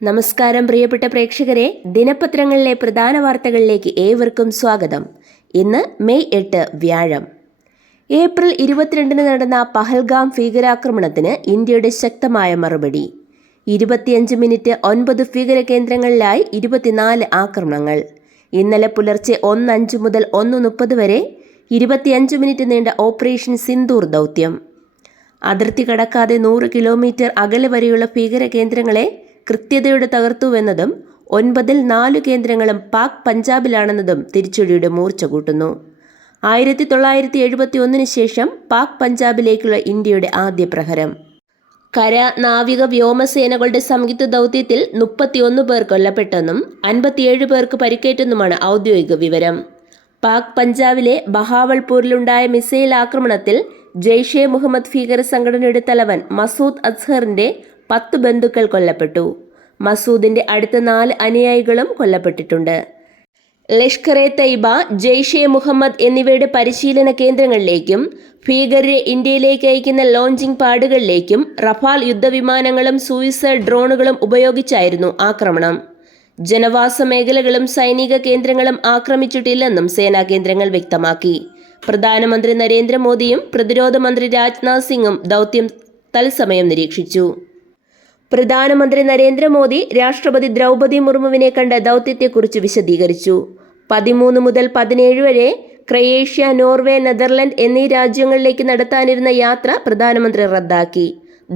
നമസ്കാരം പ്രിയപ്പെട്ട പ്രേക്ഷകരെ, ദിനപത്രങ്ങളിലെ പ്രധാന വാർത്തകളിലേക്ക് ഏവർക്കും സ്വാഗതം. ഇന്ന് മെയ് 8 വ്യാഴം. ഏപ്രിൽ 22 നടന്ന പഹൽഗാം ഭീകരാക്രമണത്തിന് ഇന്ത്യയുടെ ശക്തമായ മറുപടി. 25 മിനിറ്റ് 9 ഭീകര കേന്ദ്രങ്ങളിലായി 24 ആക്രമണങ്ങൾ. ഇന്നലെ പുലർച്ചെ 1:05 മുതൽ 1:30 വരെ 25 മിനിറ്റ് നീണ്ട ഓപ്പറേഷൻ സിന്ദൂർ ദൗത്യം. അതിർത്തി കടക്കാതെ 100 കിലോമീറ്റർ അകലെ വരെയുള്ള ഭീകര കേന്ദ്രങ്ങളെ കൃത്യതയോടെ തകർത്തുവെന്നതും 9-ൽ 4 കേന്ദ്രങ്ങളും പാക് പഞ്ചാബിലാണെന്നതും തിരിച്ചടിയുടെ മൂർച്ച കൂട്ടുന്നു. 1971 ശേഷം പാക് പഞ്ചാബിലേക്കുള്ള ഇന്ത്യയുടെ ആദ്യ പ്രഹരം. കര, നാവിക, വ്യോമസേനകളുടെ സംയുക്ത ദൗത്യത്തിൽ 31 പേർ കൊല്ലപ്പെട്ടെന്നും 57 പേർക്ക് പരിക്കേറ്റെന്നുമാണ് ഔദ്യോഗിക വിവരം. പാക് പഞ്ചാബിലെ ബഹാവൽപൂരിലുണ്ടായ മിസൈൽ ആക്രമണത്തിൽ ജെയ്ഷെ മുഹമ്മദ് ഭീകര സംഘടനയുടെ തലവൻ മസൂദ് അസ്ഹറിന്റെ 10 ബന്ധുക്കൾ കൊല്ലപ്പെട്ടു. മസൂദിന്റെ അടുത്ത 4 അനുയായികളും കൊല്ലപ്പെട്ടിട്ടുണ്ട്. ലഷ്കർ എ തയ്ബ, ജെയ്ഷെ മുഹമ്മദ് എന്നിവയുടെ പരിശീലന കേന്ദ്രങ്ങളിലേക്കും ഭീകരരെ ഇന്ത്യയിലേക്ക് അയക്കുന്ന ലോഞ്ചിംഗ് പാഡുകളിലേക്കും റഫാൽ യുദ്ധവിമാനങ്ങളും സൂയിസൈഡ് ഡ്രോണുകളും ഉപയോഗിച്ചായിരുന്നു ആക്രമണം. ജനവാസ മേഖലകളും സൈനിക കേന്ദ്രങ്ങളും ആക്രമിച്ചിട്ടില്ലെന്നും സേനാ കേന്ദ്രങ്ങൾ വ്യക്തമാക്കി. പ്രധാനമന്ത്രി നരേന്ദ്രമോദിയും പ്രതിരോധ മന്ത്രി രാജ്നാഥ് സിംഗും ദൗത്യം തത്സമയം നിരീക്ഷിച്ചു. പ്രധാനമന്ത്രി നരേന്ദ്രമോദി രാഷ്ട്രപതി ദ്രൗപദി മുർമുവിനെ കണ്ട ദൗത്യത്തെക്കുറിച്ച് വിശദീകരിച്ചു. 13 മുതൽ 17 വരെ ക്രൊയേഷ്യ, നോർവേ, നെതർലൻഡ് എന്നീ രാജ്യങ്ങളിലേക്ക് നടത്താനിരുന്ന യാത്ര പ്രധാനമന്ത്രി റദ്ദാക്കി.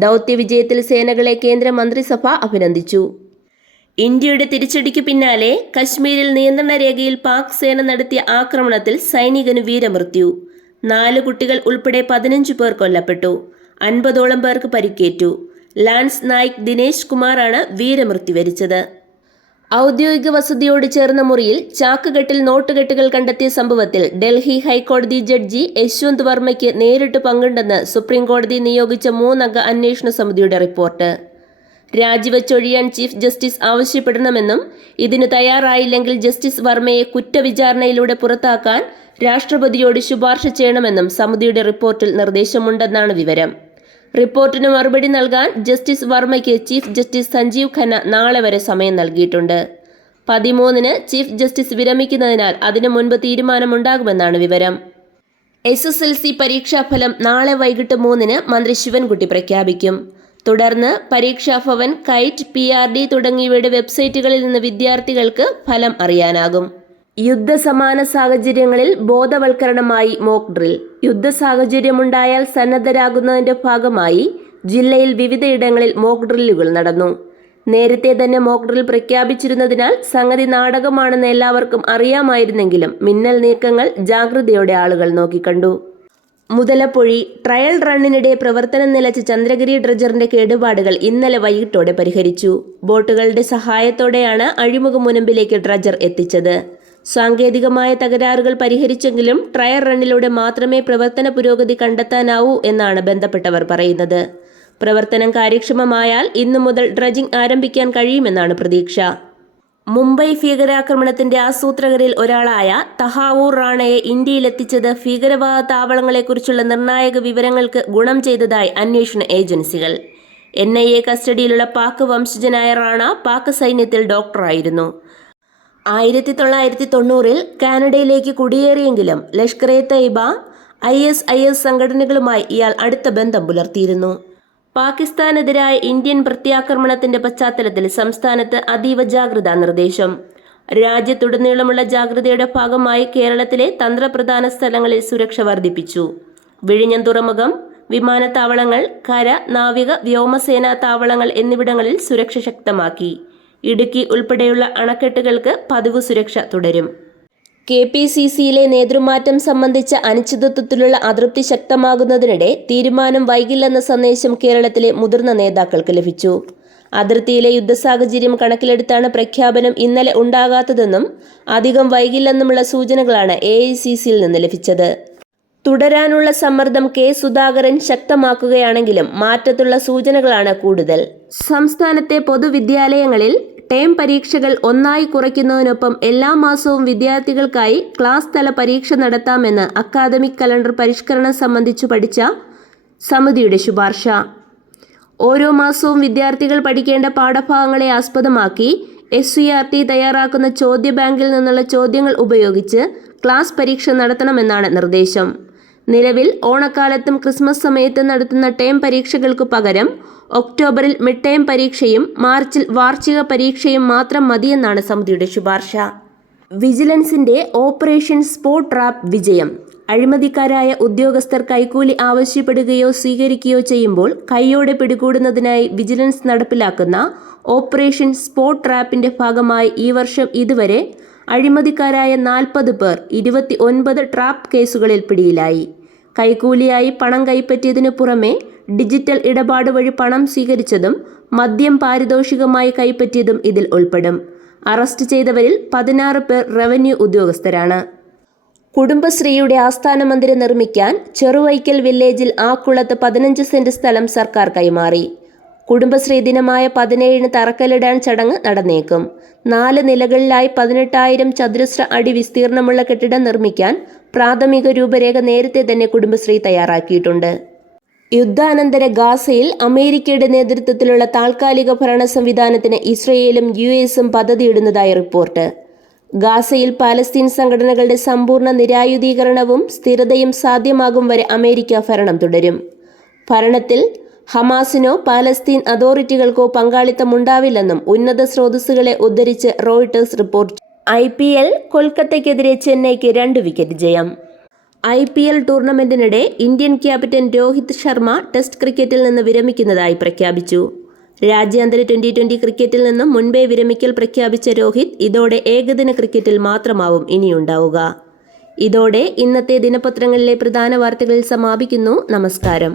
ദൗത്യ വിജയത്തിൽ സേനകളെ കേന്ദ്ര മന്ത്രിസഭ അഭിനന്ദിച്ചു. ഇന്ത്യയുടെ തിരിച്ചടിക്ക് പിന്നാലെ കശ്മീരിൽ നിയന്ത്രണ രേഖയിൽ പാക് സേന നടത്തിയ ആക്രമണത്തിൽ സൈനികന് വീരമൃത്യു. 4 കുട്ടികൾ ഉൾപ്പെടെ 15 പേർ കൊല്ലപ്പെട്ടു. 50ഓളം പേർക്ക് പരിക്കേറ്റു. ലാൻസ് നായിക് ദിനേശ് കുമാറാണ് വീരമൃത്യു വരിച്ചത്. ഔദ്യോഗിക വസതിയോട് ചേർന്ന മുറിയിൽ ചാക്കുകെട്ടിൽ നോട്ടുകെട്ടുകൾ കണ്ടെത്തിയ സംഭവത്തിൽ ഡൽഹി ഹൈക്കോടതി ജഡ്ജി യശ്വന്ത് വർമ്മയ്ക്ക് നേരിട്ട് പങ്കുണ്ടെന്ന് സുപ്രീം കോടതി നിയോഗിച്ച 3 അംഗ അന്വേഷണ സമിതിയുടെ റിപ്പോർട്ട്. രാജിവെച്ചൊഴിയാൻ ചീഫ് ജസ്റ്റിസ് ആവശ്യപ്പെടണമെന്നും ഇതിനു തയ്യാറായില്ലെങ്കിൽ ജസ്റ്റിസ് വർമ്മയെ കുറ്റവിചാരണയിലൂടെ പുറത്താക്കാൻ രാഷ്ട്രപതിയോട് ശുപാർശ ചെയ്യണമെന്നും സമിതിയുടെ റിപ്പോർട്ടിൽ നിർദ്ദേശമുണ്ടെന്നാണ് വിവരം. റിപ്പോർട്ടിന് മറുപടി നൽകാൻ ജസ്റ്റിസ് വർമ്മയ്ക്ക് ചീഫ് ജസ്റ്റിസ് സഞ്ജീവ് ഖന്ന നാളെ വരെ സമയം നൽകിയിട്ടുണ്ട്. 13-ന് ചീഫ് ജസ്റ്റിസ് വിരമിക്കുന്നതിനാൽ അതിനു മുൻപ് തീരുമാനമുണ്ടാകുമെന്നാണ് വിവരം. SSLC പരീക്ഷാഫലം നാളെ വൈകിട്ട് 3-ന് മന്ത്രി ശിവൻകുട്ടി പ്രഖ്യാപിക്കും. തുടർന്ന് പരീക്ഷാഭവൻ, കൈറ്റ്, PRD തുടങ്ങിയവയുടെ വെബ്സൈറ്റുകളിൽ നിന്ന് വിദ്യാർത്ഥികൾക്ക് ഫലം അറിയാനാകും. യുദ്ധസമാന സാഹചര്യങ്ങളിൽ ബോധവൽക്കരണമായി മോക്ക് ഡ്രിൽ. യുദ്ധ സാഹചര്യമുണ്ടായാൽ സന്നദ്ധരാകുന്നതിന്റെ ഭാഗമായി ജില്ലയിൽ വിവിധയിടങ്ങളിൽ മോക്ക് ഡ്രില്ലുകൾ നടന്നു. നേരത്തെ തന്നെ മോക്ക് ഡ്രിൽ പ്രഖ്യാപിച്ചിരുന്നതിനാൽ സംഗതി നാടകമാണെന്ന് എല്ലാവർക്കും അറിയാമായിരുന്നെങ്കിലും മിന്നൽ നീക്കങ്ങൾ ജാഗ്രതയോടെ ആളുകൾ നോക്കിക്കണ്ടു. മുതലപ്പൊഴി ട്രയൽ റണ്ണിനിടെ പ്രവർത്തനം നിലച്ച ചന്ദ്രഗിരി ഡ്രഡ്ജറിന്റെ കേടുപാടുകൾ ഇന്നലെ വൈകിട്ടോടെ പരിഹരിച്ചു. ബോട്ടുകളുടെ സഹായത്തോടെയാണ് അഴിമുഖ മുനമ്പിലേക്ക് ഡ്രഡ്ജർ എത്തിച്ചത്. സാങ്കേതികമായ തകരാറുകൾ പരിഹരിച്ചെങ്കിലും ട്രയൽ റണ്ണിലൂടെ മാത്രമേ പ്രവർത്തന പുരോഗതി കണ്ടെത്താനാവൂ എന്നാണ് ബന്ധപ്പെട്ടവർ പറയുന്നത്. പ്രവർത്തനം കാര്യക്ഷമമായാൽ ഇന്നു മുതൽ ഡ്രഡ്ജിംഗ് ആരംഭിക്കാൻ കഴിയുമെന്നാണ് പ്രതീക്ഷ. മുംബൈ ഭീകരാക്രമണത്തിന്റെ ആസൂത്രകരിൽ ഒരാളായ തഹാവൂർ റാണയെ ഇന്ത്യയിലെത്തിച്ചത് ഭീകരവാദ താവളങ്ങളെക്കുറിച്ചുള്ള നിർണായക വിവരങ്ങൾക്ക് ഗുണം ചെയ്തതായി അന്വേഷണ ഏജൻസികൾ. NIA കസ്റ്റഡിയിലുള്ള പാക് വംശജനായ റാണ പാക് സൈന്യത്തിൽ ഡോക്ടറായിരുന്നു. 1990-ൽ കാനഡയിലേക്ക് കുടിയേറിയെങ്കിലും ലഷ്കർ എ തയ്ബ, ISIS സംഘടനകളുമായി ഇയാൾ അടുത്ത ബന്ധം പുലർത്തിയിരുന്നു. പാകിസ്ഥാനെതിരായ ഇന്ത്യൻ പ്രത്യാക്രമണത്തിന്റെ പശ്ചാത്തലത്തിൽ സംസ്ഥാനത്ത് അതീവ ജാഗ്രതാ നിർദ്ദേശം. രാജ്യത്തുടനീളമുള്ള ജാഗ്രതയുടെ ഭാഗമായി കേരളത്തിലെ തന്ത്രപ്രധാന സ്ഥലങ്ങളിൽ സുരക്ഷ വർദ്ധിപ്പിച്ചു. വിഴിഞ്ഞം തുറമുഖം, വിമാനത്താവളങ്ങൾ, കര, നാവിക, വ്യോമസേനാ താവളങ്ങൾ എന്നിവിടങ്ങളിൽ സുരക്ഷ ശക്തമാക്കി. ഇടുക്കി ഉൾപ്പെടെയുള്ള അണക്കെട്ടുകൾക്ക് പതിവ് സുരക്ഷ തുടരും. KPCCയിലെ നേതൃമാറ്റം സംബന്ധിച്ച അനിശ്ചിതത്വത്തിലുള്ള അതൃപ്തി ശക്തമാകുന്നതിനിടെ തീരുമാനം വൈകില്ലെന്ന സന്ദേശം കേരളത്തിലെ മുതിർന്ന നേതാക്കൾക്ക് ലഭിച്ചു. അതിർത്തിയിലെ യുദ്ധസാഹചര്യം കണക്കിലെടുത്താണ് പ്രഖ്യാപനം ഇന്നലെ ഉണ്ടാകാത്തതെന്നും അധികം വൈകില്ലെന്നുമുള്ള സൂചനകളാണ് AICCയിൽ നിന്ന് ലഭിച്ചത്. തുടരാനുള്ള സമ്മർദ്ദം K. സുധാകരൻ ശക്തമാക്കുകയാണെങ്കിലും മാറ്റത്തുള്ള സൂചനകളാണ് കൂടുതൽ. സംസ്ഥാനത്തെ പൊതുവിദ്യാലയങ്ങളിൽ ടേം പരീക്ഷകൾ 1 കുറയ്ക്കുന്നതിനൊപ്പം എല്ലാ മാസവും വിദ്യാർത്ഥികൾക്കായി ക്ലാസ് തല പരീക്ഷ നടത്താമെന്ന് അക്കാദമിക് കലണ്ടർ പരിഷ്കരണം സംബന്ധിച്ചു പഠിച്ച സമിതിയുടെ ശുപാർശ. ഓരോ മാസവും വിദ്യാർത്ഥികൾ പഠിക്കേണ്ട പാഠഭാഗങ്ങളെ ആസ്പദമാക്കി SCERT തയ്യാറാക്കുന്ന ചോദ്യ ബാങ്കിൽ നിന്നുള്ള ചോദ്യങ്ങൾ ഉപയോഗിച്ച് ക്ലാസ് പരീക്ഷ നടത്തണമെന്നാണ് നിർദ്ദേശം. നിലവിൽ ഓണക്കാലത്തും ക്രിസ്മസ് സമയത്തും നടത്തുന്ന ടേം പരീക്ഷകൾക്കു പകരം ഒക്ടോബറിൽ മിഡ് ടേം പരീക്ഷയും മാർച്ചിൽ വാർഷിക പരീക്ഷയും മാത്രം മതിയെന്നാണ് സമിതിയുടെ ശുപാർശ. വിജിലൻസിന്റെ ഓപ്പറേഷൻ സ്പോട്ട് ട്രാപ്പ് വിജയം. അഴിമതിക്കാരായ ഉദ്യോഗസ്ഥർ കൈക്കൂലി ആവശ്യപ്പെടുകയോ സ്വീകരിക്കുകയോ ചെയ്യുമ്പോൾ കൈയോടെ പിടികൂടുന്നതിനായി വിജിലൻസ് നടപ്പിലാക്കുന്ന ഓപ്പറേഷൻ സ്പോട്ട് ട്രാപ്പിന്റെ ഭാഗമായി ഈ വർഷം ഇതുവരെ അഴിമതിക്കാരായ 40 പേർ 29 ട്രാപ്പ് കേസുകളിൽ പിടിയിലായി. കൈക്കൂലിയായി പണം കൈപ്പറ്റിയതിനു പുറമെ ഡിജിറ്റൽ ഇടപാട് വഴി പണം സ്വീകരിച്ചതും മദ്യം പാരിതോഷികമായി കൈപ്പറ്റിയതും ഇതിൽ ഉൾപ്പെടും. അറസ്റ്റ് ചെയ്തവരിൽ 16 പേർ റവന്യൂ ഉദ്യോഗസ്ഥരാണ്. കുടുംബശ്രീയുടെ ആസ്ഥാന മന്ദിരം നിർമ്മിക്കാൻ ചെറുവൈക്കൽ വില്ലേജിൽ ആക്കുളത്ത് 15 സെന്റ് സ്ഥലം സർക്കാർ കൈമാറി. കുടുംബശ്രീ ദിനമായ 17-ന് തറക്കല്ലിടാൻ ചടങ്ങ് നടന്നേക്കും. 4 നിലകളിലായി 18,000 ചതുരശ്ര അടി വിസ്തീർണമുള്ള കെട്ടിടം നിർമ്മിക്കാൻ പ്രാഥമിക രൂപരേഖ നേരത്തെ തന്നെ കുടുംബശ്രീ തയ്യാറാക്കിയിട്ടുണ്ട്. യുദ്ധാനന്തര ഗാസയിൽ അമേരിക്കയുടെ നേതൃത്വത്തിലുള്ള താൽക്കാലിക ഭരണ സംവിധാനത്തിന് ഇസ്രയേലും US-ഉം പദ്ധതിയിടുന്നതായി റിപ്പോർട്ട്. ഗാസയിൽ പാലസ്തീൻ സംഘടനകളുടെ സമ്പൂർണ്ണ നിരായുധീകരണവും സ്ഥിരതയും സാധ്യമാകും വരെ അമേരിക്ക ഭരണം തുടരും. ഭരണത്തിൽ ഹമാസിനോ പാലസ്തീൻ അതോറിറ്റികൾക്കോ പങ്കാളിത്തമുണ്ടാവില്ലെന്നും ഉന്നത സ്രോതസ്സുകളെ ഉദ്ധരിച്ച് റോയിട്ടേഴ്സ് റിപ്പോർട്ട്. IPL കൊൽക്കത്തയ്ക്കെതിരെ ചെന്നൈക്ക് 2 വിക്കറ്റ് ജയം. IPL ടൂർണമെന്റിനിടെ Indian captain Rohit Sharma test ക്രിക്കറ്റിൽ നിന്ന് വിരമിക്കുന്നതായി പ്രഖ്യാപിച്ചു. രാജ്യാന്തര T20 ക്രിക്കറ്റിൽ നിന്നും മുൻപേ വിരമിക്കൽ പ്രഖ്യാപിച്ച രോഹിത് ഇതോടെ ഏകദിന ക്രിക്കറ്റിൽ മാത്രമാവും ഇനിയുണ്ടാവുക. ഇതോടെ ഇന്നത്തെ ദിനപത്രങ്ങളിലെ പ്രധാന വാർത്തകൾ സമാപിക്കുന്നു. നമസ്കാരം.